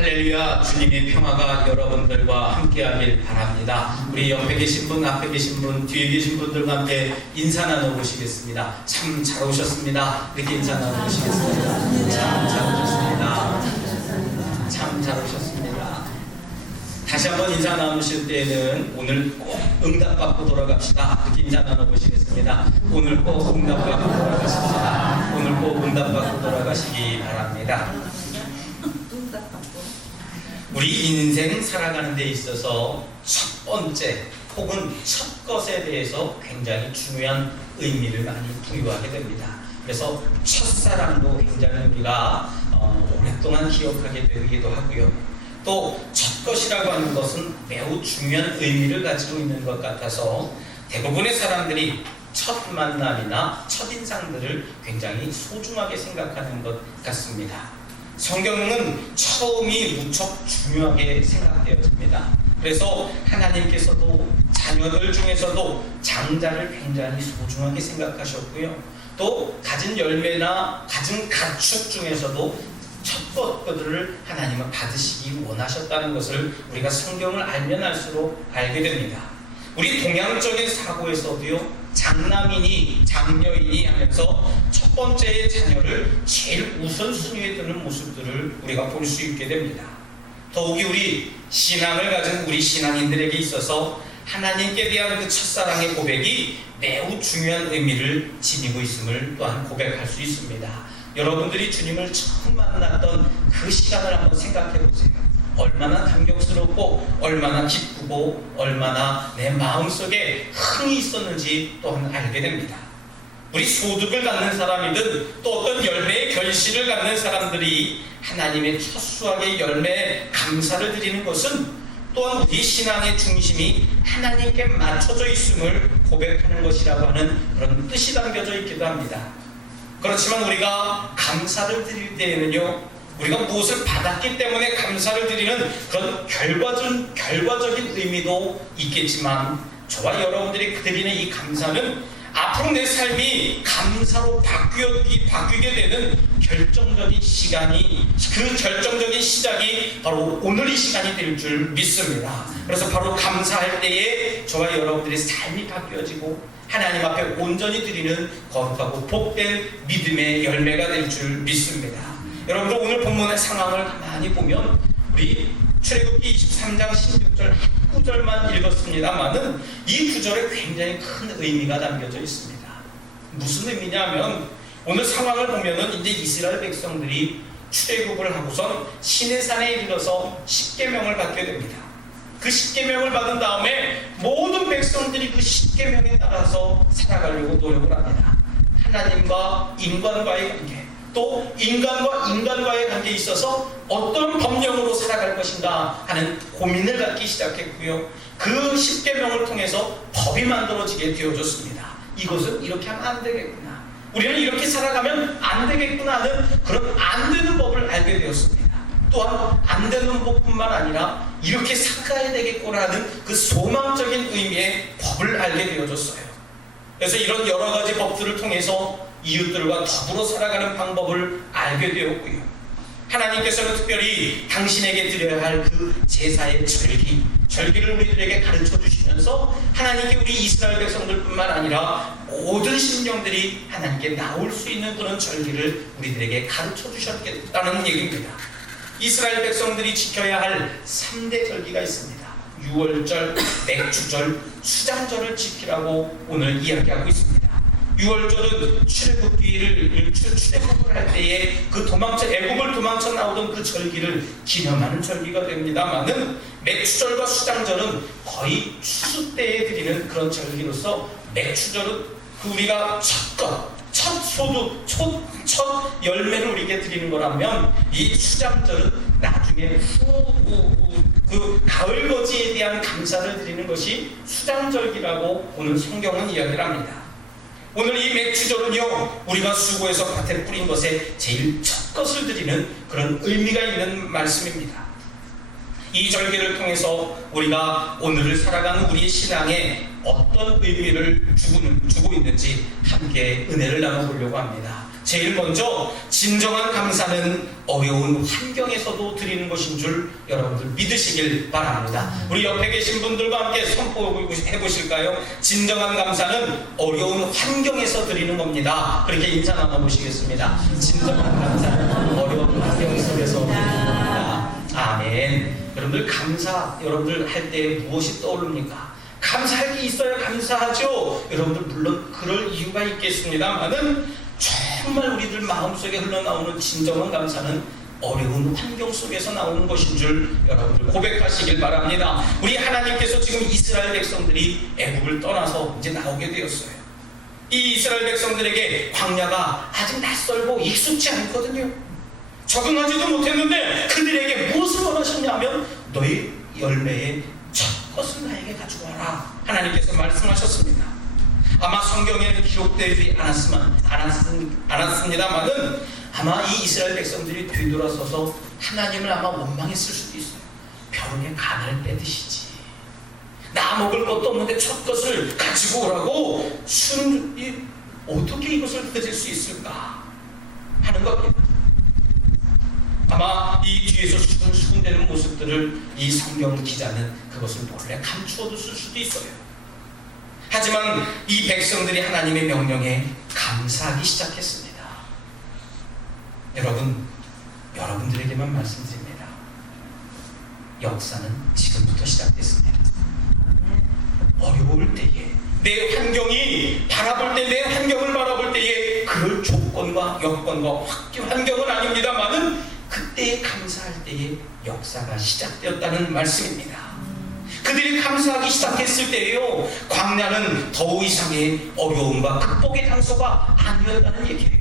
할렐루야. 주님의 평화가 여러분들과 함께하길 바랍니다. 우리 옆에 계신 분, 앞에 계신 분, 뒤에 계신 분들과 함께 인사 나눠보시겠습니다. 참 잘 오셨습니다. 이렇게 인사 나눠보시겠습니다. 참 잘 오셨습니다. 참 잘 오셨습니다. 다시 한번 인사 나누실 때는 오늘 꼭 응답받고 돌아갑시다. 이렇게 인사 나눠보시겠습니다. 오늘 꼭 응답받고 돌아가십시다. 오늘 꼭 응답받고 돌아가시기 바랍니다. 우리 인생 살아가는 데 있어서 첫 번째 혹은 첫 것에 대해서 굉장히 중요한 의미를 많이 부여하게 됩니다. 그래서 첫사랑도 굉장히 우리가 오랫동안 기억하게 되기도 하고요. 또 첫 것이라고 하는 것은 매우 중요한 의미를 가지고 있는 것 같아서 대부분의 사람들이 첫 만남이나 첫 인상들을 굉장히 소중하게 생각하는 것 같습니다. 성경은 처음이 무척 중요하게 생각되어집니다. 그래서 하나님께서도 자녀들 중에서도 장자를 굉장히 소중하게 생각하셨고요. 또 가진 열매나 가진 가축 중에서도 첫 것들을 하나님은 받으시기 원하셨다는 것을 우리가 성경을 알면 알수록 알게 됩니다. 우리 동양적인 사고에서도요, 장남이니 장녀이니 하면서 첫 번째의 자녀를 제일 우선순위에 두는 모습들을 우리가 볼 수 있게 됩니다. 더욱이 우리 신앙을 가진 우리 신앙인들에게 있어서 하나님께 대한 그 첫사랑의 고백이 매우 중요한 의미를 지니고 있음을 또한 고백할 수 있습니다. 여러분들이 주님을 처음 만났던 그 시간을 한번 생각해 보세요. 얼마나 감격스럽고 얼마나 기쁘고 얼마나 내 마음속에 흥이 있었는지 또한 알게 됩니다. 우리 소득을 갖는 사람이든 또 어떤 열매의 결실을 갖는 사람들이 하나님의 첫 수확의 열매에 감사를 드리는 것은 또한 우리 신앙의 중심이 하나님께 맞춰져 있음을 고백하는 것이라고 하는 그런 뜻이 담겨져 있기도 합니다. 그렇지만 우리가 감사를 드릴 때에는요, 우리가 무엇을 받았기 때문에 감사를 드리는 그런 결과적인 의미도 있겠지만, 저와 여러분들이 드리는 이 감사는 앞으로 내 삶이 감사로 바뀌게 되는 결정적인 시간이, 그 결정적인 시작이 바로 오늘 이 시간이 될 줄 믿습니다. 그래서 바로 감사할 때에 저와 여러분들의 삶이 바뀌어지고 하나님 앞에 온전히 드리는 거룩하고 복된 믿음의 열매가 될 줄 믿습니다. 여러분들 오늘 본문의 상황을 가만히 보면 우리 출애굽기 23장 16절 9절만 읽었습니다만은 이 구절에 굉장히 큰 의미가 담겨져 있습니다. 무슨 의미냐면 오늘 상황을 보면은 이제 이스라엘 백성들이 출애굽을 하고선 시내산에 이르러서 십계명을 받게 됩니다. 그 십계명을 받은 다음에 모든 백성들이 그 십계명에 따라서 살아가려고 노력을 합니다. 하나님과 인간과의 관계, 또 인간과의 관계에 있어서 어떤 법령으로 살아갈 것인가 하는 고민을 갖기 시작했고요. 그 십계명을 통해서 법이 만들어지게 되어졌습니다. 이것은 이렇게 하면 안 되겠구나, 우리는 이렇게 살아가면 안 되겠구나 하는 그런 안 되는 법을 알게 되었습니다. 또한 안 되는 법뿐만 아니라 이렇게 살아가야 되겠구나는 그 소망적인 의미의 법을 알게 되어졌어요. 그래서 이런 여러 가지 법들을 통해서 이웃들과 더불어 살아가는 방법을 알게 되었고요. 하나님께서는 특별히 당신에게 드려야 할 그 제사의 절기를 우리들에게 가르쳐 주시면서 하나님께 우리 이스라엘 백성들뿐만 아니라 모든 심령들이 하나님께 나올 수 있는 그런 절기를 우리들에게 가르쳐 주셨다는 얘기입니다. 이스라엘 백성들이 지켜야 할 3대 절기가 있습니다. 유월절, 맥주절, 수장절을 지키라고 오늘 이야기하고 있습니다. 유월절은 출애굽을 할 때에 그 애굽을 도망쳐 나오던 그 절기를 기념하는 절기가 됩니다만은, 맥주절과 수장절은 거의 추수 때에 드리는 그런 절기로서, 맥주절은 우리가 첫 소득, 첫 열매를 우리에게 드리는 거라면, 이 수장절은 나중에 그 가을거지에 대한 감사를 드리는 것이 수장절기라고 오늘 성경은 이야기를 합니다. 오늘 이 맥주절은요, 우리가 수고해서 밭에 뿌린 것에 제일 첫 것을 드리는 그런 의미가 있는 말씀입니다. 이 절기를 통해서 우리가 오늘을 살아가는 우리의 신앙에 어떤 의미를 주고 있는지 함께 은혜를 나눠보려고 합니다. 제일 먼저 진정한 감사는 어려운 환경에서도 드리는 것인 줄 여러분들 믿으시길 바랍니다. 우리 옆에 계신 분들과 함께 선포해 보실까요? 진정한 감사는 어려운 환경에서 드리는 겁니다. 그렇게 인사 나눠보시겠습니다. 진정한 감사는 어려운 환경 속에서 드리는 겁니다. 아멘. 여러분들 감사 여러분들 할 때 무엇이 떠오릅니까? 감사할 게 있어야 감사하죠. 여러분들 물론 그럴 이유가 있겠습니다만은 정말 우리들 마음속에 흘러나오는 진정한 감사는 어려운 환경 속에서 나오는 것인 줄 여러분들 고백하시길 바랍니다. 우리 하나님께서 지금 이스라엘 백성들이 애굽을 떠나서 이제 나오게 되었어요. 이 이스라엘 백성들에게 광야가 아직 낯설고 익숙지 않거든요. 적응하지도 못했는데 그들에게 무엇을 원하셨냐면 너희 열매의 첫 것을 나에게 가지고 와라. 하나님께서 말씀하셨습니다. 아마 성경에는 기록되지 않았습니다만은 아마 이 이스라엘 백성들이 뒤돌아서서 하나님을 아마 원망했을 수도 있어요. 벼룩에 간을 빼드시지. 나 먹을 것도 없는데 첫 것을 가지고 오라고 어떻게 이것을 가질 수 있을까 하는 겁니다. 아마 이 뒤에서 수군수군대는 모습들을 이 성경 기자는 그것을 몰래 감추어뒀을 수도 있어요. 하지만 이 백성들이 하나님의 명령에 감사하기 시작했습니다. 여러분들에게만 말씀드립니다. 역사는 지금부터 시작됐습니다. 어려울 때에 내 환경을 바라볼 때에 그럴 조건과 여건과 환경은 아닙니다만은 그때에 감사할 때에 역사가 시작되었다는 말씀입니다. 그들이 감사하기 시작했을 때에요, 광야는 더 이상의 어려움과 극복의 장소가 아니었다는 얘기예요.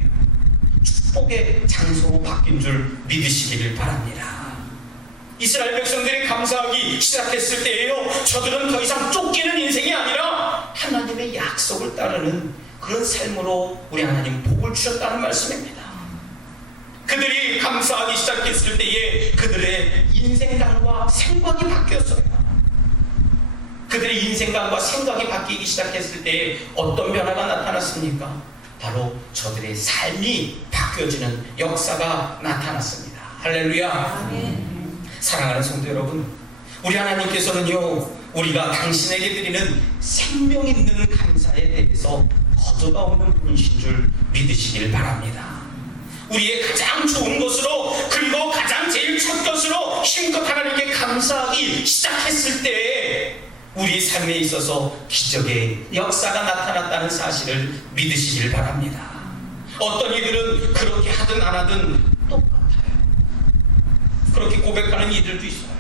축복의 장소로 바뀐 줄 믿으시기를 바랍니다. 이스라엘 백성들이 감사하기 시작했을 때에요, 저들은 더 이상 쫓기는 인생이 아니라 하나님의 약속을 따르는 그런 삶으로 우리 하나님 복을 주셨다는 말씀입니다. 그들이 감사하기 시작했을 때에 그들의 인생관과 생각이 바뀌었어요. 그들의 인생관과 생각이 바뀌기 시작했을 때에 어떤 변화가 나타났습니까? 바로 저들의 삶이 바뀌어지는 역사가 나타났습니다. 할렐루야. 아멘. 사랑하는 성도 여러분, 우리 하나님께서는요, 우리가 당신에게 드리는 생명 있는 감사에 대해서 거저가 없는 분이신 줄 믿으시길 바랍니다. 우리의 가장 좋은 것으로, 그리고 가장 제일 첫 것으로 힘껏 하나님께 감사하기 시작했을 때 우리 삶에 있어서 기적의 역사가 나타났다는 사실을 믿으시길 바랍니다. 어떤 이들은 그렇게 하든 안 하든 똑같아요. 그렇게 고백하는 이들도 있어요.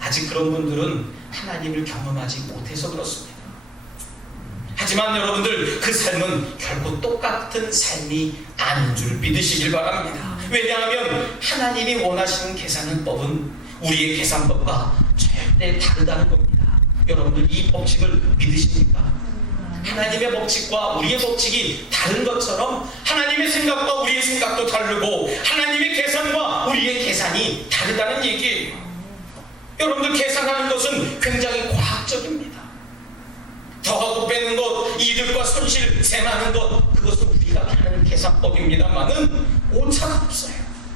아직 그런 분들은 하나님을 경험하지 못해서 그렇습니다. 하지만 여러분들, 그 삶은 결코 똑같은 삶이 아닌 줄 믿으시길 바랍니다. 왜냐하면 하나님이 원하시는 계산법은 우리의 계산법과 절대 다르다는 겁니다. 여러분들, 이 법칙을 믿으십니까? 하나님의 법칙과 우리의 법칙이 다른 것처럼 하나님의 생각과 우리의 생각도 다르고 하나님의 계산과 우리의 계산이 다르다는 얘기예요. 여러분들, 계산하는 것은 굉장히 과학적입니다. 더하고 빼는 것, 이득과 손실, 셈하는 것, 그것은 우리가 하는 계산법입니다만은 오차가 없어요.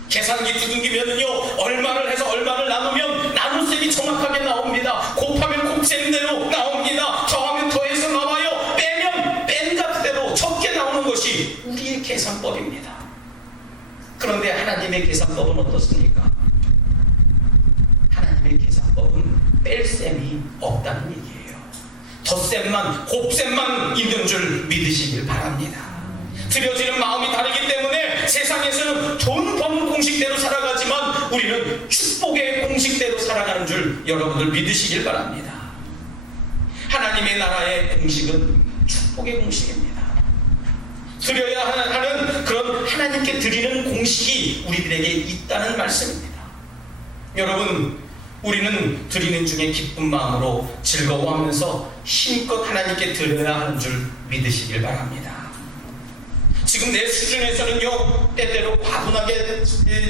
계산기 두둥기면은요, 얼마를 해서 얼마를 나누면 나눗셈이 정확하게 나옵니다. 곱하면 곱셈대로 나옵니다. 더하면 더해서 나와요. 빼면 뺀 값대로 적게 나오는 것이 우리의 계산법입니다. 그런데 하나님의 계산법은 어떻습니까? 하나님의 계산법은 뺄 셈이 없다는 얘기예요. 덧셈만, 곱셈만 있는 줄 믿으시길 바랍니다. 드려지는 마음이 다르기 때문에 세상에서는 돈 버는 공식대로 살아가지만 우리는 축복의 공식대로 살아가는 줄 여러분들 믿으시길 바랍니다. 하나님의 나라의 공식은 축복의 공식입니다. 드려야 하는 그런 하나님께 드리는 공식이 우리들에게 있다는 말씀입니다. 여러분, 우리는 드리는 중에 기쁜 마음으로 즐거워하면서 힘껏 하나님께 드려야 하는 줄 믿으시길 바랍니다. 지금 내 수준에서는요, 때때로 과분하게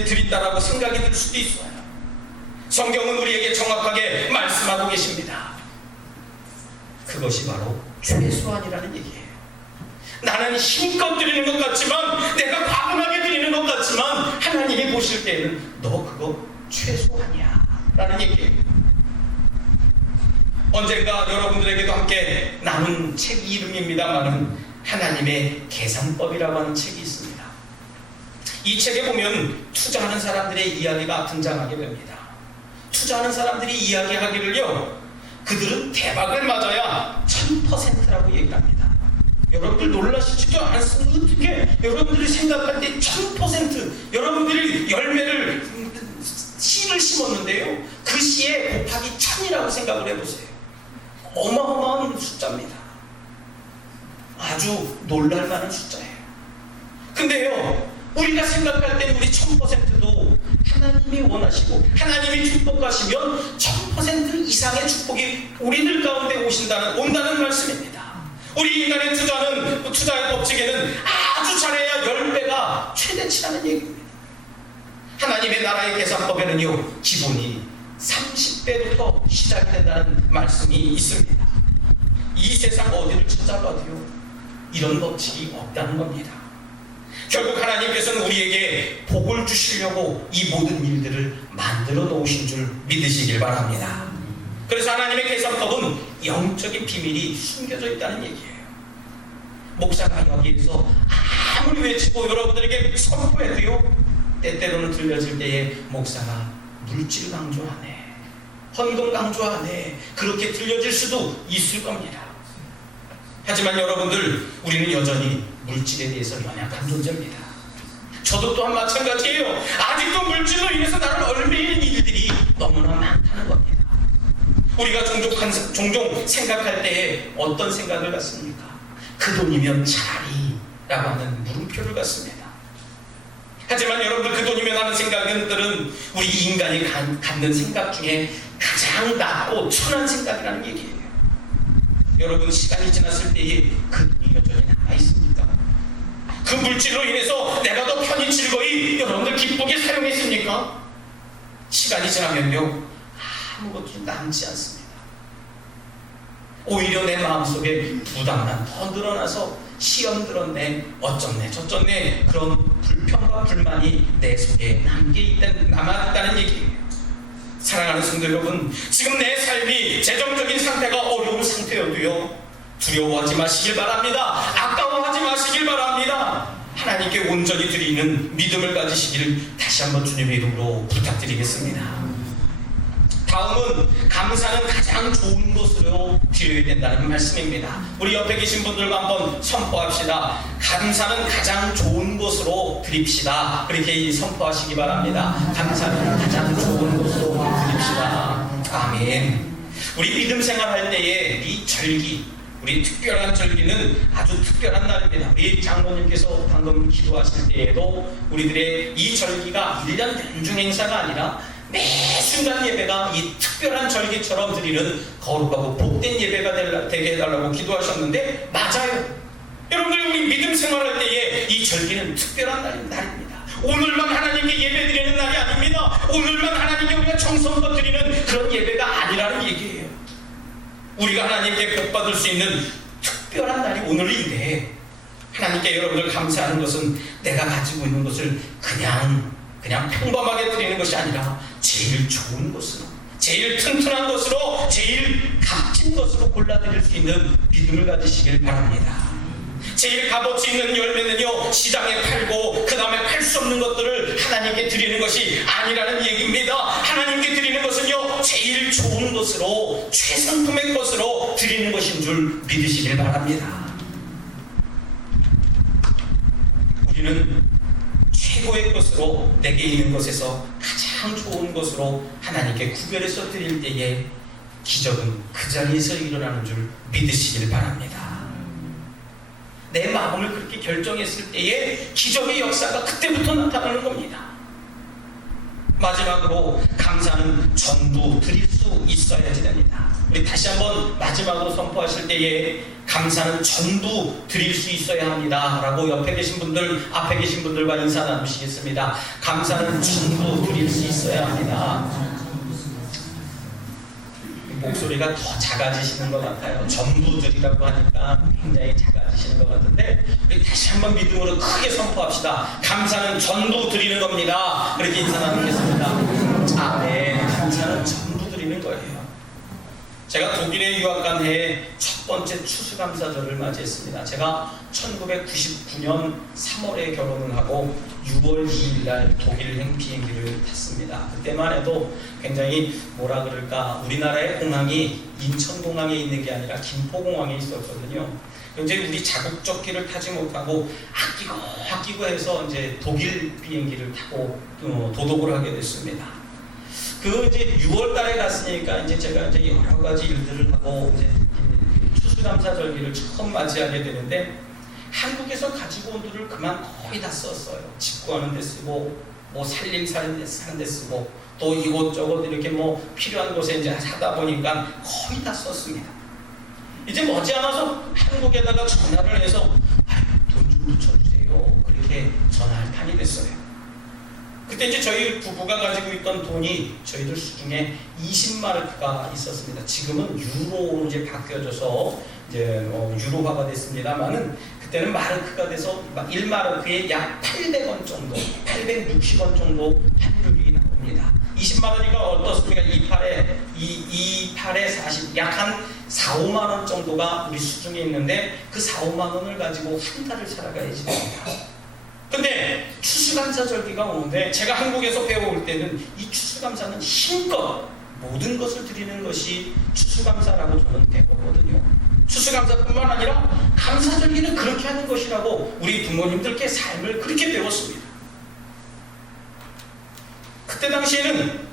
드린다라고 생각이 들 수도 있어요. 성경은 우리에게 정확하게 말씀하고 계십니다. 그것이 바로 최소한이라는 얘기예요. 나는 힘껏 드리는 것 같지만, 내가 과분하게 드리는 것 같지만, 하나님이 보실 때에는 너 그거 최소한이야 라는 얘기예요. 언젠가 여러분들에게도 함께 나눈 책 이름입니다만은 하나님의 계산법이라고 하는 책이 있습니다. 이 책에 보면 투자하는 사람들의 이야기가 등장하게 됩니다. 투자하는 사람들이 이야기하기를요, 그들은 대박을 맞아야 1000%라고 얘기를 합니다. 여러분들 놀라시지도 않습니까? 어떻게 여러분들이 생각할 때 1000%, 여러분들이 열매를 씨를 심었는데요, 그 씨에 곱하기 1000이라고 생각을 해보세요. 어마어마한 숫자입니다. 아주 놀랄만한 숫자예요. 근데요, 우리가 생각할 때 우리 1000%도 하나님이 원하시고 하나님이 축복하시면 1000% 이상의 축복이 우리들 가운데 온다는 말씀입니다. 우리 인간의 투자의 법칙에는 아주 잘해야 10배가 최대치라는 얘기입니다. 하나님의 나라의 계산법에는요, 기본이 30배부터 시작이 된다는 말씀이 있습니다. 이 세상 어디를 찾아봐도요, 이런 법칙이 없다는 겁니다. 결국 하나님께서는 우리에게 복을 주시려고 이 모든 일들을 만들어 놓으신 줄 믿으시길 바랍니다. 그래서 하나님의 계산법은 영적인 비밀이 숨겨져 있다는 얘기예요. 목사가 여기에서 아무리 외치고 여러분들에게 선포해도요, 때때로는 들려질 때에 목사가 물질 강조하네, 헌금 강조하네, 그렇게 들려질 수도 있을 겁니다. 하지만 여러분들, 우리는 여전히 물질에 대해서 연약한 존재입니다. 저도 또한 마찬가지예요. 아직도 물질로 인해서 나를 얼매이는 일들이 너무나 많다는 겁니다. 우리가 종종 생각할 때에 어떤 생각을 갖습니까? 그 돈이면 차라리라고 하는 물음표를 갖습니다. 하지만 여러분들, 그 돈이면 하는 생각들은 우리 인간이 갖는 생각 중에 가장 낮고 천한 생각이라는 얘기예요. 여러분, 시간이 지났을 때에 그 돈이 여전히 남아있습니까? 그 물질로 인해서 내가 더 편히 즐거이 여러분들 기쁘게 사용했습니까? 시간이 지나면요, 아무것도 남지 않습니다. 오히려 내 마음속에 부담만 더 늘어나서 시험 들었네, 어쩌네 저쩌네, 그런 불평과 불만이 내 속에 남아있다는 얘기예요. 사랑하는 성도 여러분, 지금 내 삶이 재정적인 상태가 어려운 상태여도요, 두려워하지 마시길 바랍니다. 아까워하지 마시길 바랍니다. 하나님께 온전히 드리는 믿음을 가지시기를 다시 한번 주님의 이름으로 부탁드리겠습니다. 다음은 감사는 가장 좋은 것으로 드려야 된다는 말씀입니다. 우리 옆에 계신 분들과 한번 선포합시다. 감사는 가장 좋은 것으로 드립시다. 그렇게 선포하시기 바랍니다. 감사는 가장 좋은 것으로 드립시다. 아멘. 우리 믿음 생활할 때에 이 절기, 우리 특별한 절기는 아주 특별한 날입니다. 우리 장로님께서 방금 기도하실 때에도 우리들의 이 절기가 1년 연중 행사가 아니라 매 순간 예배가 이 특별한 절기처럼 드리는 거룩하고 복된 예배가 되게 해달라고 기도하셨는데, 맞아요. 여러분들, 우리 믿음 생활할 때에 이 절기는 특별한 날입니다. 오늘만 하나님께 예배 드리는 날이 아닙니다. 오늘만 하나님께 우리가 정성껏 드리는 그런 예배가 아니라는 얘기예요. 우리가 하나님께 복받을 수 있는 특별한 날이 오늘인데, 하나님께 여러분들 감사하는 것은 내가 가지고 있는 것을 그냥 평범하게 드리는 것이 아니라 제일 좋은 것으로, 제일 튼튼한 것으로, 제일 값진 것으로 골라드릴 수 있는 믿음을 가지시길 바랍니다. 제일 값어치 있는 열매는요, 시장에 팔고 그 다음에 팔 수 없는 것들을 하나님께 드리는 것이 아니라는 얘기입니다. 하나님께 드리는 것은요, 제일 좋은 것으로, 최상품의 것으로 드리는 것인 줄 믿으시길 바랍니다. 우리는 최고의 것으로, 내게 있는 것에서 가장 좋은 것으로 하나님께 구별해서 드릴 때에 기적은 그 자리에서 일어나는 줄 믿으시길 바랍니다. 내 마음을 그렇게 결정했을 때에 기적의 역사가 그때부터 나타나는 겁니다. 마지막으로, 감사는 전부 드릴 수 있어야지 됩니다. 우리 다시 한번 마지막으로 선포하실 때에 감사는 전부 드릴 수 있어야 합니다 라고 옆에 계신 분들, 앞에 계신 분들과 인사 나누시겠습니다. 감사는 전부 드릴 수 있어야 합니다. 목소리가 더 작아지시는 것 같아요. 전부들이라고 하니까 굉장히 작아지시는 것 같은데, 우리 다시 한번 믿음으로 크게 선포합시다. 감사는 전부 드리는 겁니다. 그렇게 인사 나누겠습니다. 아멘. 감사는 전부 드리는 거예요. 제가 독일에 유학 간 해에 첫 번째 추수감사절을 맞이했습니다. 제가 1999년 3월에 결혼을 하고 6월 2일 날 독일행 비행기를 탔습니다. 그때만 해도 굉장히 뭐라 그럴까, 우리나라의 공항이 인천공항에 있는 게 아니라 김포공항에 있었거든요. 굉장히 우리 자국적 기를 타지 못하고 아끼고 해서 이제 독일 비행기를 타고 도독을 하게 됐습니다. 이제 6월 달에 갔으니까 이제 제가 이제 여러 가지 일들을 하고 이제 추수감사절기를 처음 맞이하게 되는데, 한국에서 가지고 온 돈을 그만 거의 다 썼어요. 집 구하는 데 쓰고, 뭐 살림살이 사는 데 쓰고, 또 이곳저곳 이렇게 뭐 필요한 곳에 이제 하다 보니까 거의 다 썼습니다. 이제 머지않아서 한국에다가 전화를 해서 돈 좀 붙여주세요. 그렇게 전화할 판이 됐어요. 그때 이제 저희 부부가 가지고 있던 돈이 저희들 수중에 20마르크가 있었습니다. 지금은 유로로 이제 바뀌어져서 이제 유로화가 됐습니다만은, 그때는 마르크가 돼서 1마르크에 약 800원 정도, 860원 정도 환율이 나옵니다. 20만원이니까 어떻습니까? 28에 40, 약 한 4, 5만원 정도가 우리 수중에 있는데, 그 4, 5만원을 가지고 한 달을 살아가야지 됩니다. 근데 추수감사절기가 오는데, 제가 한국에서 배워올 때는 이 추수감사는 힘껏 모든 것을 드리는 것이 추수감사라고 저는 배웠거든요. 추수감사뿐만 아니라 감사절기는 그렇게 하는 것이라고 우리 부모님들께 삶을 그렇게 배웠습니다. 그때 당시에는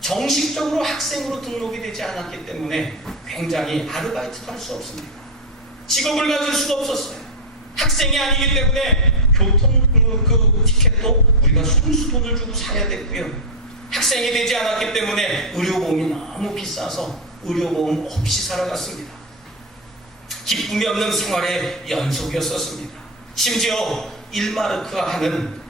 정식적으로 학생으로 등록이 되지 않았기 때문에 굉장히 아르바이트도 할 수 없습니다. 직업을 가질 수도 없었어요. 학생이 아니기 때문에 교통 그 티켓도 우리가 손수돈을 주고 사야 됐고요. 학생이 되지 않았기 때문에 의료보험이 너무 비싸서 의료보험 없이 살아갔습니다. 기쁨이 없는 생활의 연속이었었습니다. 심지어 1마르크 하는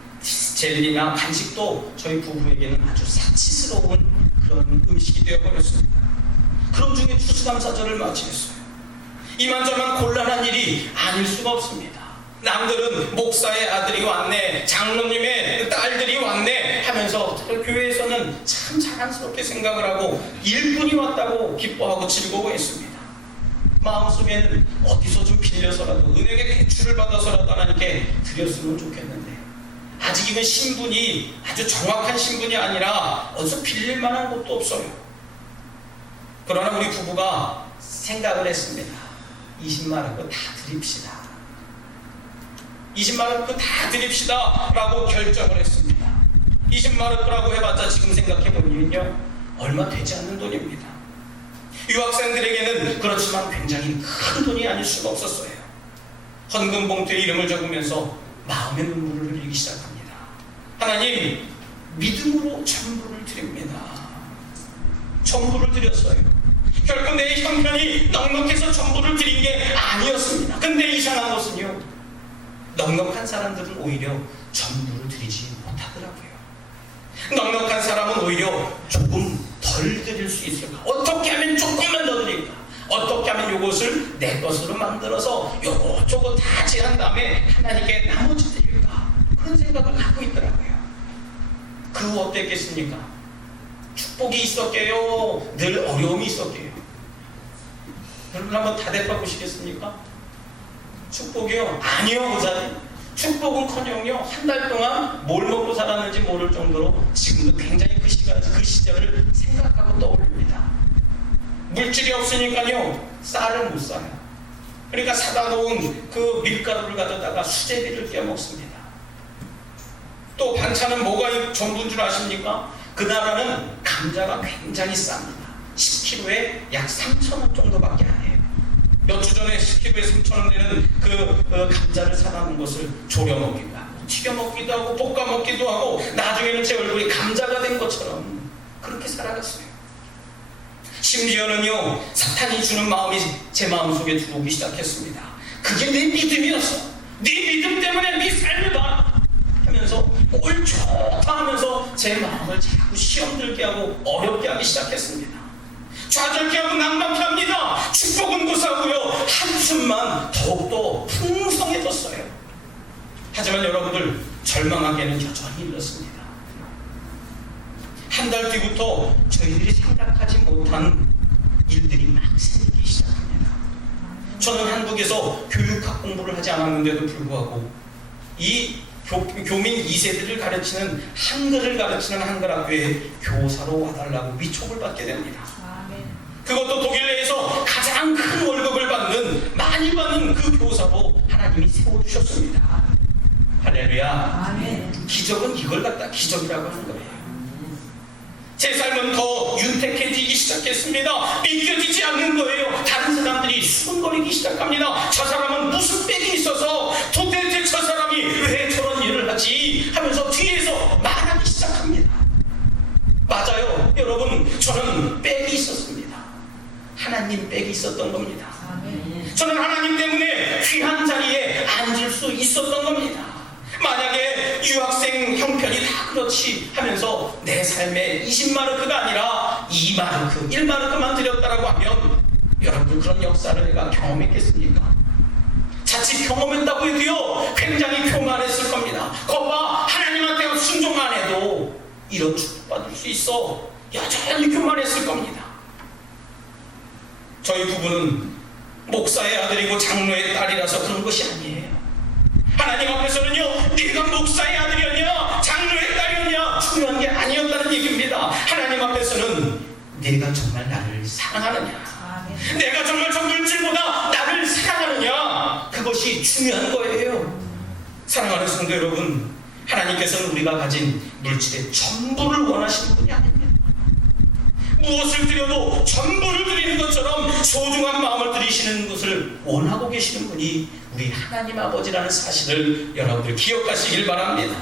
젤리나 간식도 저희 부부에게는 아주 사치스러운 그런 음식이 되어버렸습니다. 그런 중에 추수감사절을 맞이했어요. 이만저만 곤란한 일이 아닐 수가 없습니다. 남들은 목사의 아들이 왔네, 장로님의 딸들이 왔네 하면서 교회에서는 참 자랑스럽게 생각을 하고 일꾼이 왔다고 기뻐하고 즐거워했습니다. 마음속에는 어디서 좀 빌려서라도, 은행에 대출을 받아서라도 하나님께 드렸으면 좋겠는데, 아직 이건 신분이 아주 정확한 신분이 아니라 어디서 빌릴 만한 곳도 없어요. 그러나 우리 부부가 생각을 했습니다. 20마르크 다 드립시다. 20마르크 다 드립시다 라고 결정을 했습니다. 20마르크라고 해봤자 지금 생각해보면요, 얼마 되지 않는 돈입니다. 유학생들에게는 그렇지만 굉장히 큰 돈이 아닐 수가 없었어요. 헌금 봉투에 이름을 적으면서 마음의 눈물을 흘리기 시작합니다. 하나님, 믿음으로 전부를 드립니다. 전부를 드렸어요. 결코 내 형편이 넉넉해서 전부를 드린 게 아니었습니다. 근데 이상한 것은요, 넉넉한 사람들은 오히려 전부를 드리지 못하더라고요. 넉넉한 사람은 오히려 조금 덜 드릴 수 있을까? 어떻게 하면 조금만 더 드릴까? 어떻게 하면 이것을 내 것으로 만들어서 요것저것 다 제한 다음에 하나님께 나머지 드릴까? 그런 생각을 갖고 있더라고요. 그 어땠겠습니까? 축복이 있었게요? 늘 어려움이 있었게요? 여러분 한번 다대파 보시겠습니까? 축복이요? 아니요, 보자니. 축복은커녕요, 한 달 동안 뭘 먹고 살았는지 모를 정도로 지금도 굉장히 그 시절을 생각하고 떠올립니다. 물질이 없으니까요, 쌀을 못 사요. 그러니까 사다 놓은 그 밀가루를 가져다가 수제비를 껴 먹습니다. 또 반찬은 뭐가 전부인 줄 아십니까? 그 나라는 감자가 굉장히 쌉니다. 10kg에 약 3,000원 정도밖에 안 해요. 몇 주 전에 10kg에 3,000원 되는 그 감자를 사다 놓은 것을 졸여 먹기도 하고, 튀겨 먹기도 하고, 볶아 먹기도 하고, 나중에는 제 얼굴이 감자가 된 것처럼 그렇게 살아갔어요. 심지어는요, 사탄이 주는 마음이 제 마음속에 들어오기 시작했습니다. 그게 내 믿음이었어. 네 믿음 때문에 네 삶을 봐 하면서 꼴 좋다 하면서 제 마음을 자꾸 시험 들게 하고 어렵게 하기 시작했습니다. 좌절케 하고 낭만케 합니다. 축복은 고사하고요, 한숨만 더욱더 풍성해졌어요. 하지만 여러분들, 절망하기에는 여전히 이렇습니다. 한 달 뒤부터 저희들이 생각하지 못한 일들이 막 생기기 시작합니다. 저는 한국에서 교육학 공부를 하지 않았는데도 불구하고 이 교민 2세들을 가르치는 한글을 가르치는 한글학교에 교사로 와달라고 위촉을 받게 됩니다. 그것도 독일 내에서 가장 큰 월급을 받는, 많이 받는 그 교사로 하나님이 세워주셨습니다. 할렐루야. 아멘. 기적은 이걸 갖다 기적이라고 하는 거예요. 제 삶은 더 윤택해지기 시작했습니다. 믿겨지지 않는 거예요. 다른 사람들이 수근거리기 시작합니다. 저 사람은 무슨 빽이 있어서 도대체 저 사람이 왜 저런 일을 하지 하면서 뒤에서 말하기 시작합니다. 맞아요, 여러분. 저는 빽이 있었습니다. 하나님 빽이 있었던 겁니다. 저는 하나님 때문에 귀한 자리에 앉을 수 있었던 겁니다. 만약에 유학생 형편이 다 그렇지 하면서 내 삶에 20마르크가 아니라 2마르크, 1마르크만 드렸다라고 하면 여러분, 그런 역사를 내가 경험했겠습니까? 자칫 경험했다고 해도요, 굉장히 교만했을 겁니다. 거봐, 하나님한테 순종만 해도 이런 축복받을 수 있어. 여전히 교만했을 겁니다. 저희 부부는 목사의 아들이고 장로의 딸이라서 그런 것이 아니에요. 하나님 앞에서는요, 네가 목사의 아들이었냐 장로의 딸이었냐 중요한 게 아니었다는 얘기입니다. 하나님 앞에서는 네가 정말 나를 사랑하느냐, 내가 정말 저 물질보다 나를 사랑하느냐, 그것이 중요한 거예요. 사랑하는 성도 여러분, 하나님께서는 우리가 가진 물질의 전부를 원하시는 분이 아닙니다. 무엇을 드려도 전부를 드리는 것처럼 소중한 마음을 드리시는 것을 원하고 계시는 분이 우리 하나님 아버지라는 사실을 여러분들 기억하시길 바랍니다.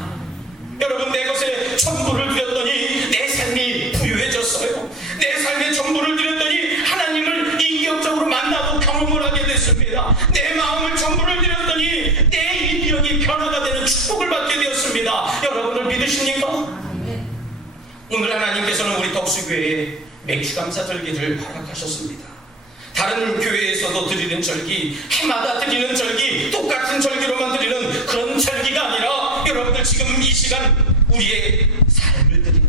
여러분, 내 것에 전부를 드렸더니 내 삶이 부유해졌어요. 내 삶에 전부를 드렸더니 하나님을 인격적으로 만나고 경험을 하게 됐습니다. 내 마음을 전부를 드렸더니 내 인격이 변화가 되는 축복을 받게 되었습니다. 여러분을 믿으십니까? 오늘 하나님께서는 우리 덕수교회에 맥주감사 절기를 허락하셨습니다. 다른 교회에서도 드리는 절기, 해마다 드리는 절기, 똑같은 절기로만 드리는 그런 절기가 아니라 여러분들 지금 이 시간 우리의 삶을 드리는,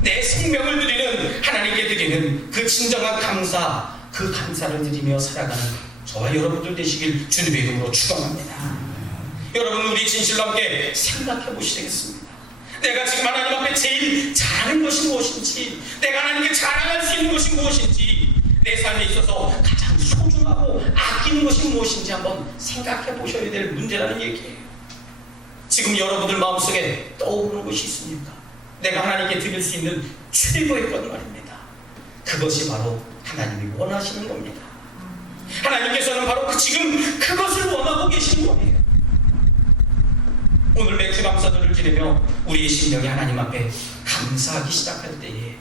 내 생명을 드리는, 하나님께 드리는 그 진정한 감사, 그 감사를 드리며 살아가는 저와 여러분들 되시길 주님의 이름으로 축원합니다. 여러분, 우리 진실로 함께 생각해 보시겠습니다. 내가 지금 하나님 앞에 제일 잘하는 것이 무엇인지, 내가 하나님께 자랑할 수 있는 것이 무엇인지, 내 삶에 있어서 가장 소중하고 아끼는 것이 무엇인지 한번 생각해 보셔야 될 문제라는 얘기예요. 지금 여러분들 마음속에 떠오르는 것이 있습니까? 내가 하나님께 드릴 수 있는 최고의 것 말입니다. 그것이 바로 하나님이 원하시는 겁니다. 하나님께서는 바로 지금 그것을 원하고 계시는 거예요. 오늘 맥주 감사들을 지내며 우리의 심령이 하나님 앞에 감사하기 시작할 때에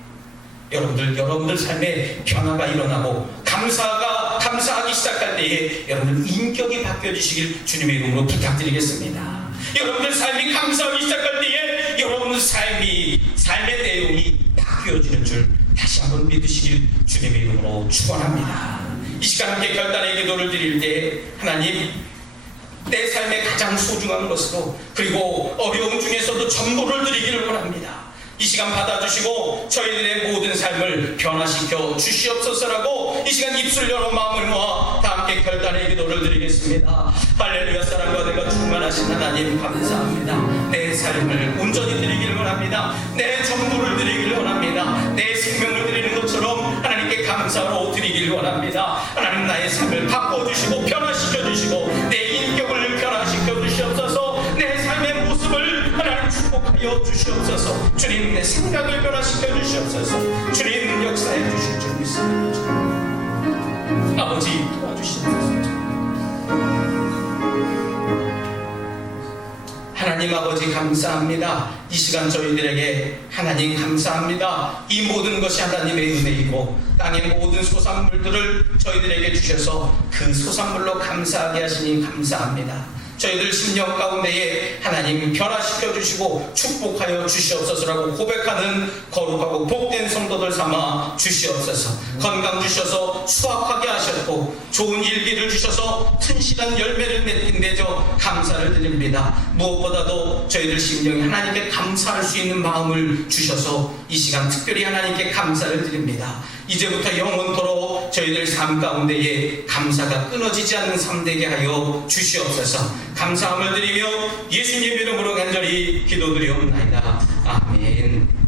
여러분들 삶에 변화가 일어나고 감사하기 시작할 때에 여러분들 인격이 바뀌어지시길 주님의 이름으로 부탁드리겠습니다. 여러분들 삶이 감사하기 시작할 때에 여러분들 삶의 내용이 바뀌어지는 줄 다시 한번 믿으시길 주님의 이름으로 축원합니다. 이 시간 함께 결단의 기도를 드릴 때 하나님, 내 삶의 가장 소중한 것으로, 그리고 어려움 중에서도 전부를 드리기를 원합니다. 이 시간 받아주시고 저희들의 모든 삶을 변화시켜 주시옵소서라고 이 시간 입술 열어 마음을 모아 다 함께 결단의 기도를 드리겠습니다. 할렐루야. 사랑과 내가 충만하신 하나님 감사합니다. 내 삶을 온전히 드리기를 원합니다. 내 전부를 드리기를 원합니다. 내 생명을 드리는 것처럼 하나님께 감사로 드리기를 원합니다. 하나님, 나의 삶을 바꿔주시고 변화시켜주시고 내 인격을 변화시켜주시옵소서. 내 삶의 모습을 하나님 축복하여 주시옵소서. 주님, 내 생각을 변화시켜 주시옵소서. 주님, 역사해 주실 줄 믿습니다. 아버지, 도와주시옵소서. 하나님 아버지 감사합니다. 이 시간 저희들에게 하나님 감사합니다. 이 모든 것이 하나님의 은혜이고 땅의 모든 소산물들을 저희들에게 주셔서 그 소산물로 감사하게 하시니 감사합니다. 저희들 심령 가운데에 하나님 변화시켜 주시고 축복하여 주시옵소서라고 고백하는 거룩하고 복된 성도들 삼아 주시옵소서. 건강 주셔서 수확하게 하셨고 좋은 일기를 주셔서 튼실한 열매를 맺긴 되죠. 감사를 드립니다. 무엇보다도 저희들 심령이 하나님께 감사할 수 있는 마음을 주셔서 이 시간 특별히 하나님께 감사를 드립니다. 이제부터 영원토록 저희들 삶 가운데에 감사가 끊어지지 않는 삶 되게 하여 주시옵소서. 감사함을 드리며 예수님 이름으로 간절히 기도드리옵나이다. 아멘.